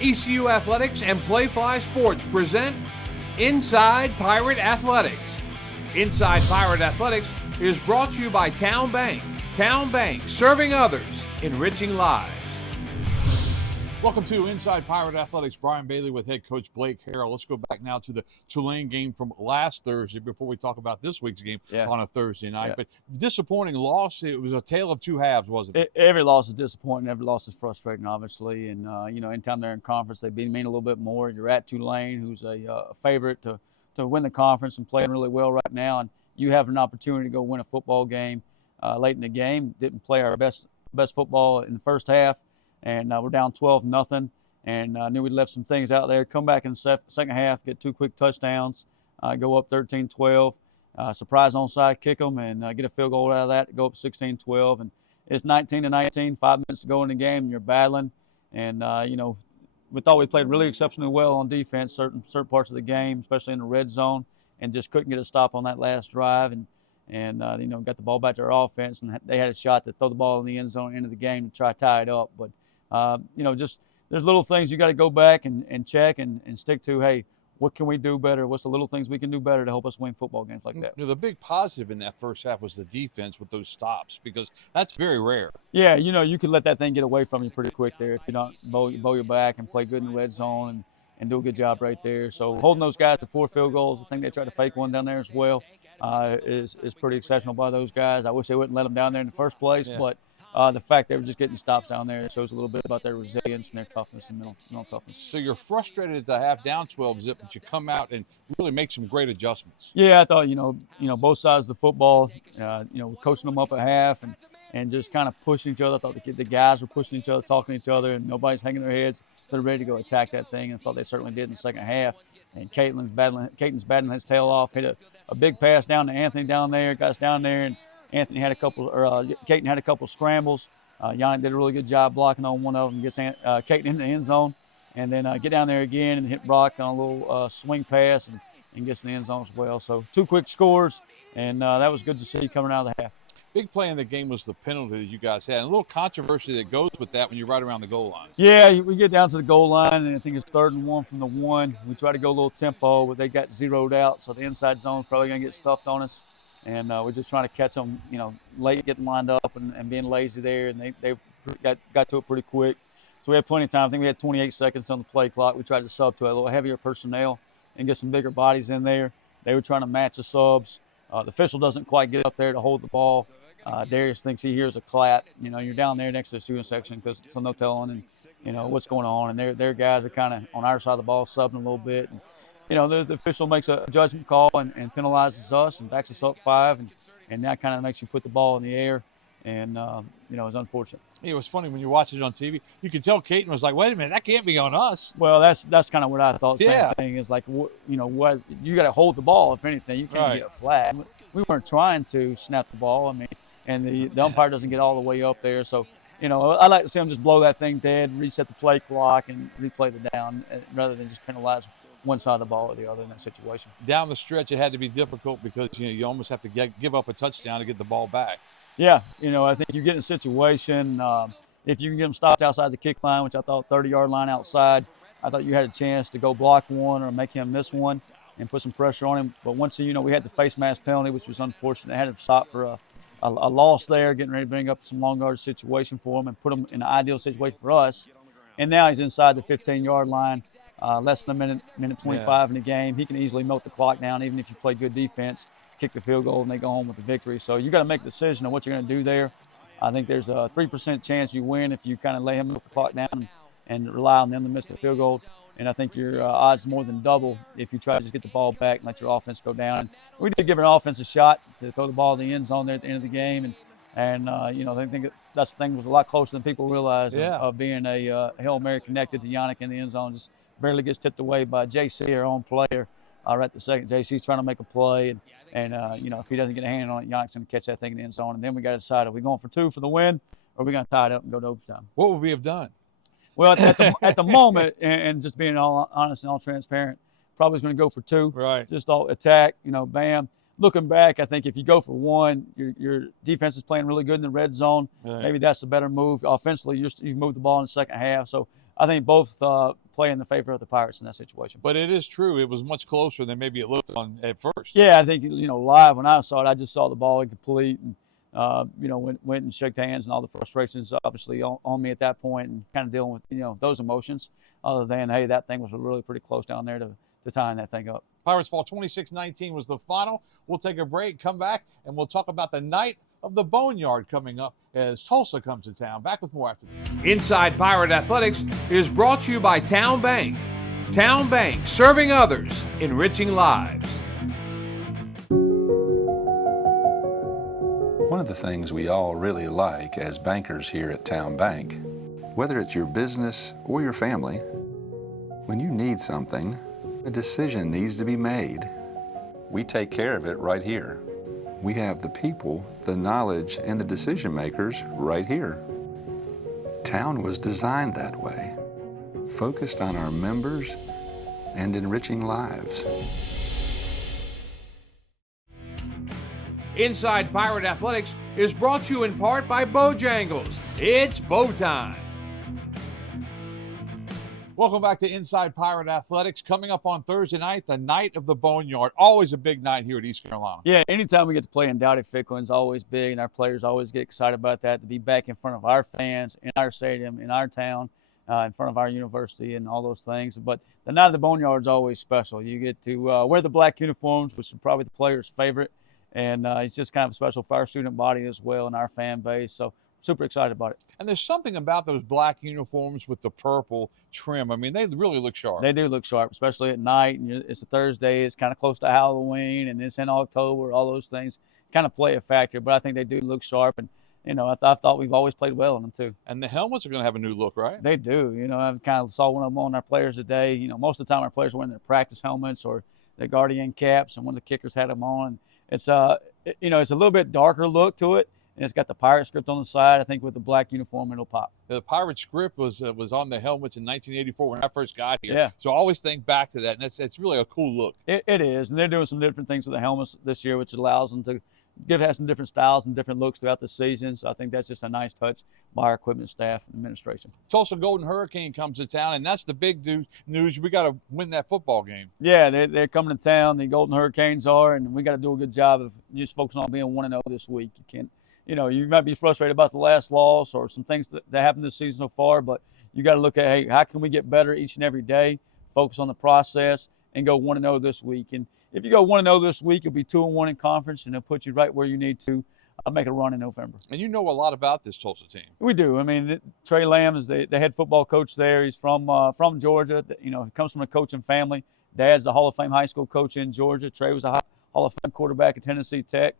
ECU Athletics and Playfly Sports present Inside Pirate Athletics. Inside Pirate Athletics is brought to you by Town Bank. Town Bank, serving others, enriching lives. Welcome to Inside Pirate Athletics. Brian Bailey with head coach Blake Harrell. Let's go back now to the Tulane game from last Thursday before we talk about this week's game on a Thursday night. But disappointing loss. It was a tale of two halves, wasn't it? Every loss is disappointing. Every loss is frustrating, obviously. And, anytime they're in conference, they mean a little bit more. You're at Tulane, who's a favorite to win the conference and playing really well right now. And you have an opportunity to go win a football game late in the game. Didn't play our best football in the first half. And we're down 12-0, and I knew we'd left some things out there. Come back in the second half, get two quick touchdowns, go up 13-12, surprise onside kick them, and get a field goal out of that, go up 16-12. And it's 19-19, 5 minutes to go in the game, and you're battling. And, we thought we played really exceptionally well on defense, certain parts of the game, especially in the red zone, and just couldn't get a stop on that last drive. And got the ball back to our offense, and they had a shot to throw the ball in the end zone into the game to try to tie it up. But, just there's little things you got to go back and check and stick to. Hey, what can we do better? What's the little things we can do better to help us win football games like that? The big positive in that first half was the defense with those stops, because that's very rare. Yeah, you could let that thing get away from you pretty quick there if you don't bow your back and play good in the red zone and do a good job right there. So holding those guys to 4 field goals, I think they tried to fake one down there as well, is pretty exceptional by those guys. I wish they wouldn't let them down there in the first place, but the fact they were just getting stops down there shows a little bit about their resilience and their toughness and mental toughness. So you're frustrated at the half down 12-zip, but you come out and really make some great adjustments. Yeah, I thought, both sides of the football, coaching them up at half and just kind of pushing each other. I thought the guys were pushing each other, talking to each other, and nobody's hanging their heads. They're ready to go attack that thing, and I thought they certainly did in the second half. And Caton's battling his tail off, hit a big pass down to Anthony down there, got us down there, and Anthony had Caton had a couple scrambles. Yannick did a really good job blocking on one of them, gets Caton in the end zone, and then get down there again and hit Brock on a little swing pass and gets in the end zone as well. So 2 quick scores, and that was good to see coming out of the half. Big play in the game was the penalty that you guys had. And a little controversy that goes with that when you're right around the goal line. Yeah, we get down to the goal line, and I think it's 3rd and 1 from the 1. We try to go a little tempo, but they got zeroed out, so the inside zone's probably going to get stuffed on us. And we're just trying to catch them, late getting lined up and being lazy there, and they got to it pretty quick. So we had plenty of time. I think we had 28 seconds on the play clock. We tried to sub to a little heavier personnel and get some bigger bodies in there. They were trying to match the subs. The official doesn't quite get up there to hold the ball. Darius thinks he hears a clap. You're down there next to the shooting section because so no telling and what's going on. And their guys are kind of on our side of the ball subbing a little bit. And, the official makes a judgment call and penalizes us and backs us up 5, and that kind of makes you put the ball in the air. And, it's unfortunate. It was funny when you watch it on TV. You could tell Caton was like, wait a minute, that can't be on us. Well, that's kind of what I thought. Same thing is like, you got to hold the ball, if anything. You can't get a flag. We weren't trying to snap the ball. And the umpire doesn't get all the way up there. So, I like to see them just blow that thing dead, reset the play clock, and replay the down rather than just penalize one side of the ball or the other in that situation. Down the stretch, it had to be difficult because, you almost have to give up a touchdown to get the ball back. Yeah, I think you get in a situation, if you can get them stopped outside the kick line, which I thought 30-yard line outside, I thought you had a chance to go block one or make him miss one and put some pressure on him. But once we had the face mask penalty, which was unfortunate. They had to stop for a loss there, getting ready to bring up some long yard situation for him and put him in an ideal situation for us. And now he's inside the 15-yard line, less than a minute 25 in the game. He can easily melt the clock down, even if you play good defense, kick the field goal, and they go home with the victory. So you got to make a decision on what you're going to do there. I think there's a 3% chance you win if you kind of lay him melt the clock down and rely on them to miss the field goal. And I think your odds more than double if you try to just get the ball back and let your offense go down. And we did give an offense a shot to throw the ball in the end zone there at the end of the game. And I think that's the thing, was a lot closer than people realize of being a Hail Mary connected to Yannick in the end zone. Just barely gets tipped away by JC, our own player, right at the second. JC's trying to make a play. And if he doesn't get a hand on it, Yannick's going to catch that thing in the end zone. And then we got to decide, are we going for 2 for the win, or are we going to tie it up and go to overtime? What would we have done? Well, at the moment, and just being all honest and all transparent, probably was going to go for 2. Right. Just all attack, bam. looking back, I think if you go for one, your defense is playing really good in the red zone. Right. Maybe that's a better move. Offensively, you've moved the ball in the second half. So I think both play in the favor of the Pirates in that situation. But it is true. It was much closer than maybe it looked on at first. Yeah, I think, live when I saw it, I just saw the ball incomplete and, went and shook hands, and all the frustrations obviously on me at that point, and kind of dealing with, those emotions, other than, hey, that thing was really pretty close down there to tying that thing up. Pirates fall 26-19 was the final. We'll take a break, come back, and we'll talk about the night of the Boneyard coming up as Tulsa comes to town. Back with more after this. Inside Pirate Athletics is brought to you by Town Bank. Town Bank, serving others, enriching lives. One of the things we all really like as bankers here at Town Bank, whether it's your business or your family, when you need something, a decision needs to be made. We take care of it right here. We have the people, the knowledge, and the decision makers right here. Town was designed that way, focused on our members and enriching lives. Inside Pirate Athletics is brought to you in part by Bojangles. It's bow time. Welcome back to Inside Pirate Athletics. Coming up on Thursday night, the night of the Boneyard. Always a big night here at East Carolina. Yeah, anytime we get to play in Dowdy-Ficklin is always big, and our players always get excited about that, to be back in front of our fans, in our stadium, in our town, in front of our university and all those things. But the night of the Boneyard is always special. You get to wear the black uniforms, which is probably the players' favorite, and it's just kind of special for our student body as well and our fan base. So super excited about it. And there's something about those black uniforms with the purple trim. I mean, they really look sharp. They do look sharp, especially at night. And it's a Thursday. It's kind of close to Halloween, and it's in October. All those things kind of play a factor. But I think they do look sharp. And, I thought we've always played well in them, too. And the helmets are going to have a new look, right? They do. I kind of saw one of them on our players today. Most of the time our players are wearing their practice helmets or their Guardian caps, and one of the kickers had them on. It's, it's a little bit darker look to it. And it's got the pirate script on the side. I think with the black uniform, it'll pop. The pirate script was on the helmets in 1984 when I first got here. Yeah. So I always think back to that, and it's really a cool look. It is, and they're doing some different things with the helmets this year, which allows them to have some different styles and different looks throughout the season. So I think that's just a nice touch by our equipment staff and administration. Tulsa Golden Hurricane comes to town, and that's the big news. We got to win that football game. Yeah, they're coming to town. The Golden Hurricanes are, and we got to do a good job of just focusing on being 1-0 this week. You can't. You might be frustrated about the last loss or some things that happened this season so far, but you got to look at, hey, how can we get better each and every day, focus on the process, and go 1-0 this week. And if you go 1-0 this week, you'll be 2-1 in conference, and it'll put you right where you need to make a run in November. And you know a lot about this Tulsa team. We do. I mean, Trey Lamb is the head football coach there. He's from Georgia. He comes from a coaching family. Dad's a Hall of Fame high school coach in Georgia. Trey was a Hall of Fame quarterback at Tennessee Tech.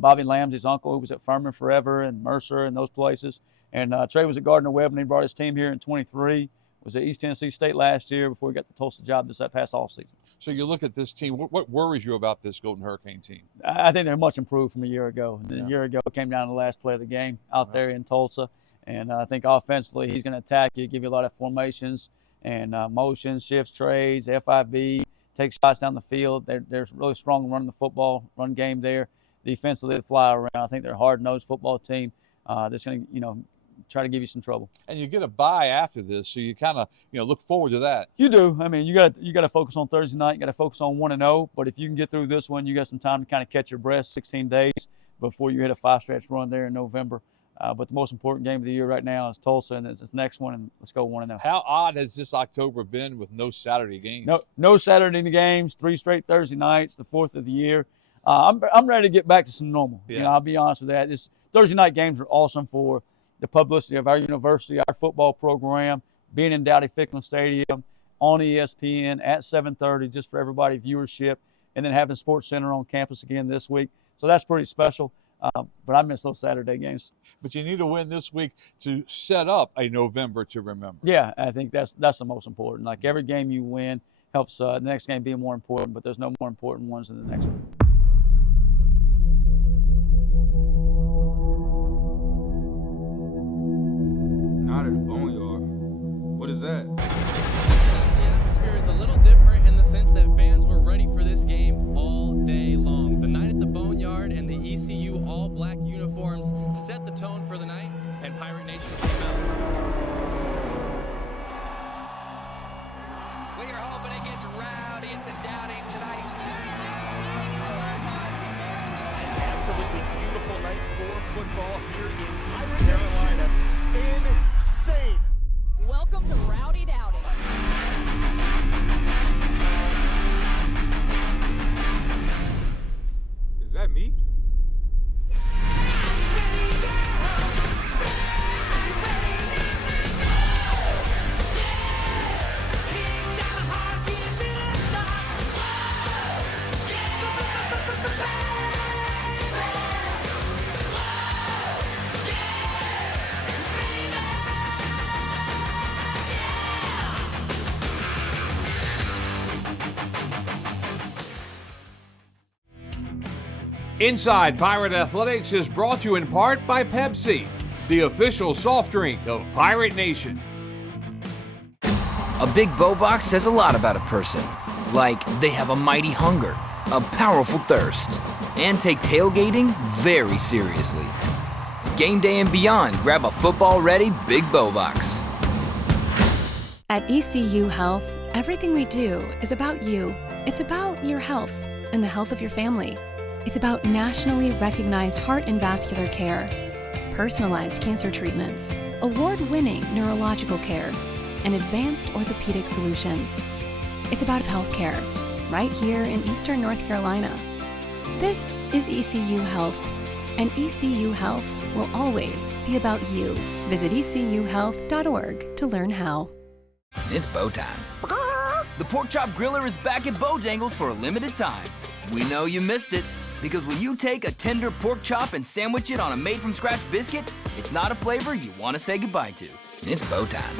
Bobby Lamb's his uncle, who was at Furman forever and Mercer and those places. And Trey was at Gardner-Webb when he brought his team here in 23. Was at East Tennessee State last year before he got the Tulsa job this past off season. So you look at this team. What worries you about this Golden Hurricane team? I think they're much improved from a year ago. A year ago, it came down to the last play of the game out there in Tulsa. And I think offensively, he's going to attack you, give you a lot of formations and motions, shifts, trades, FIB, take shots down the field. They're really strong running the football, run game there. Defensively, they fly around. I think they're a hard-nosed football team that's going to, try to give you some trouble. And you get a bye after this, so you kind of, look forward to that. You do. I mean, you got to focus on Thursday night. You got to focus on 1-0. But if you can get through this one, you got some time to kind of catch your breath. 16 days before you hit a 5-stretch run there in November. But the most important game of the year right now is Tulsa, and it's this next one, and let's go 1-0. How odd has this October been with no Saturday games? No Saturday games. 3 straight Thursday nights. The 4th of the year. I'm ready to get back to some normal. Yeah. I'll be honest with that. This Thursday night games are awesome for the publicity of our university, our football program, being in Dowdy-Ficklin Stadium, on ESPN at 7:30, just for everybody viewership, and then having Sports Center on campus again this week. So that's pretty special. But I miss those Saturday games. But you need to win this week to set up a November to remember. Yeah, I think that's the most important. Like every game you win helps the next game be more important, but there's no more important ones than the next one. Not at the Boneyard. What is that? The atmosphere is a little different in the sense that fans were ready for this game all day long. The night at the set the tone for the night, and Pirate Nation came out. We are hoping it gets rowdy at the Doubting tonight. Absolutely beautiful night for football here in East Carolina. Insane. Welcome to Rowdy Dowdy. Is that me? Inside Pirate Athletics is brought to you in part by Pepsi, the official soft drink of Pirate Nation. A big bow box says a lot about a person. Like they have a mighty hunger, a powerful thirst, and take tailgating very seriously. Game day and beyond, grab a football-ready big bow box. At ECU Health, everything we do is about you. It's about your health and the health of your family. It's about nationally recognized heart and vascular care, personalized cancer treatments, award-winning neurological care, and advanced orthopedic solutions. It's about healthcare, right here in Eastern North Carolina. This is ECU Health, and ECU Health will always be about you. Visit ecuhealth.org to learn how. It's bow time. The Pork Chop Griller is back at Bojangles for a limited time. We know you missed it, because when you take a tender pork chop and sandwich it on a made-from-scratch biscuit, it's not a flavor you want to say goodbye to. It's bow time.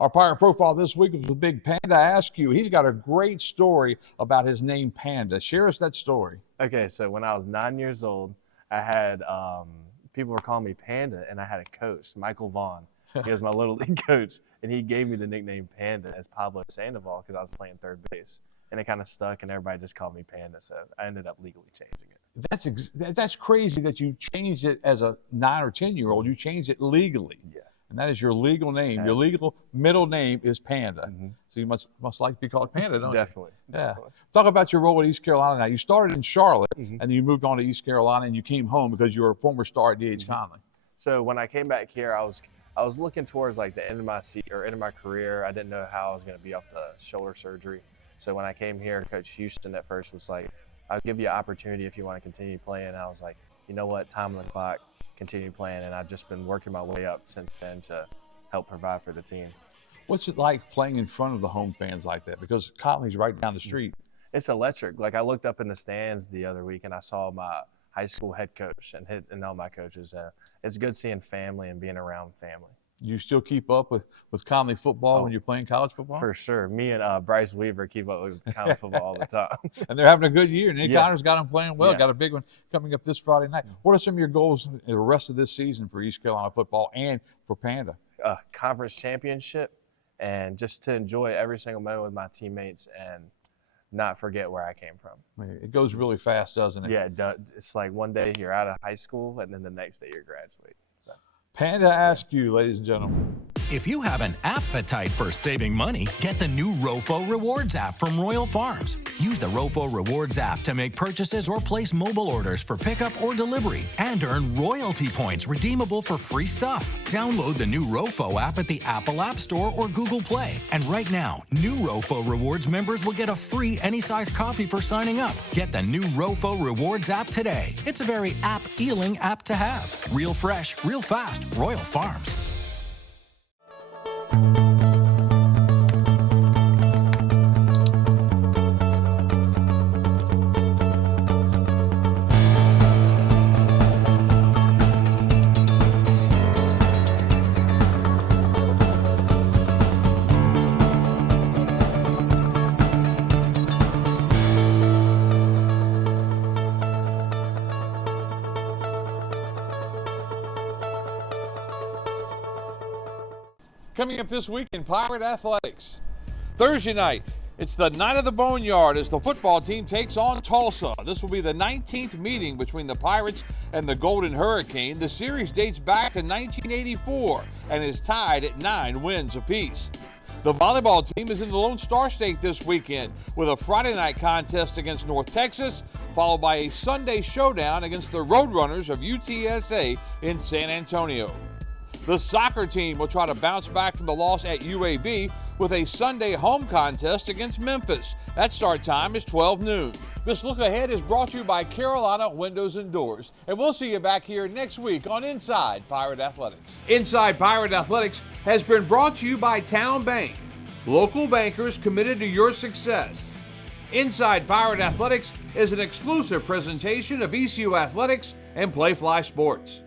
Our Pirate Profile this week was with Big Panda Askew. He's got a great story about his name Panda. Share us that story. Okay, so when I was 9 years old, I had people were calling me Panda, and I had a coach, Michael Vaughn. He was my little league coach, and he gave me the nickname Panda as Pablo Sandoval because I was playing third base. And it kind of stuck, and everybody just called me Panda, so I ended up legally changing it. That's crazy that you changed it as a 9 or 10-year-old. You changed it legally. Yeah. And that is your legal name. Your legal middle name is Panda. Mm-hmm. So you must like to be called Panda, don't Definitely. you? Yeah. Definitely. Talk about your role at East Carolina now. You started in Charlotte, and then you moved on to East Carolina, and you came home because you were a former star at D.H. Conley. So when I came back here, I was looking towards like the end of my career. I didn't know how I was going to be off the shoulder surgery. So when I came here, Coach Houston at first was like, I'll give you an opportunity if you want to continue playing. And I was like, you know what, time on the clock, continue playing. And I've just been working my way up since then to help provide for the team. What's it like playing in front of the home fans like that? Because Conley's right down the street. It's electric. Like I looked up in the stands the other week and I saw my high school head coach and all my coaches. It's good seeing family and being around family. You still keep up with Conley football when you're playing college football? For sure. Me and Bryce Weaver keep up with Conley football all the time. And they're having a good year. Nick Connor's got them playing well. Yeah. Got a big one coming up this Friday night. What are some of your goals the rest of this season for East Carolina football and for Panda? Conference championship, and just to enjoy every single moment with my teammates and not forget where I came from. I mean, it goes really fast, doesn't it? Yeah, it does. It's like one day you're out of high school and then the next day you're graduating. So. Panda Askew, ladies and gentlemen. If you have an appetite for saving money, get the new ROFO Rewards app from Royal Farms. Use the ROFO Rewards app to make purchases or place mobile orders for pickup or delivery and earn royalty points redeemable for free stuff. Download the new ROFO app at the Apple App Store or Google Play. And right now, new ROFO Rewards members will get a free any-size coffee for signing up. Get the new ROFO Rewards app today. It's a very app-ealing app to have. Real fresh, real fast. Royal Farms. Coming up this week in Pirate Athletics. Thursday night, It's the night of the Boneyard as the football team takes on Tulsa. This will be the 19th meeting between the Pirates and the Golden Hurricane. The series dates back to 1984 and is tied at 9 wins apiece. The volleyball team is in the Lone Star State this weekend with a Friday night contest against North Texas, followed by a Sunday showdown against the Roadrunners of UTSA in San Antonio. The soccer team will try to bounce back from the loss at UAB with a Sunday home contest against Memphis. That start time is 12 noon. This look ahead is brought to you by Carolina Windows and Doors, and we'll see you back here next week on Inside Pirate Athletics. Inside Pirate Athletics has been brought to you by Town Bank, local bankers committed to your success. Inside Pirate Athletics is an exclusive presentation of ECU Athletics and Playfly Sports.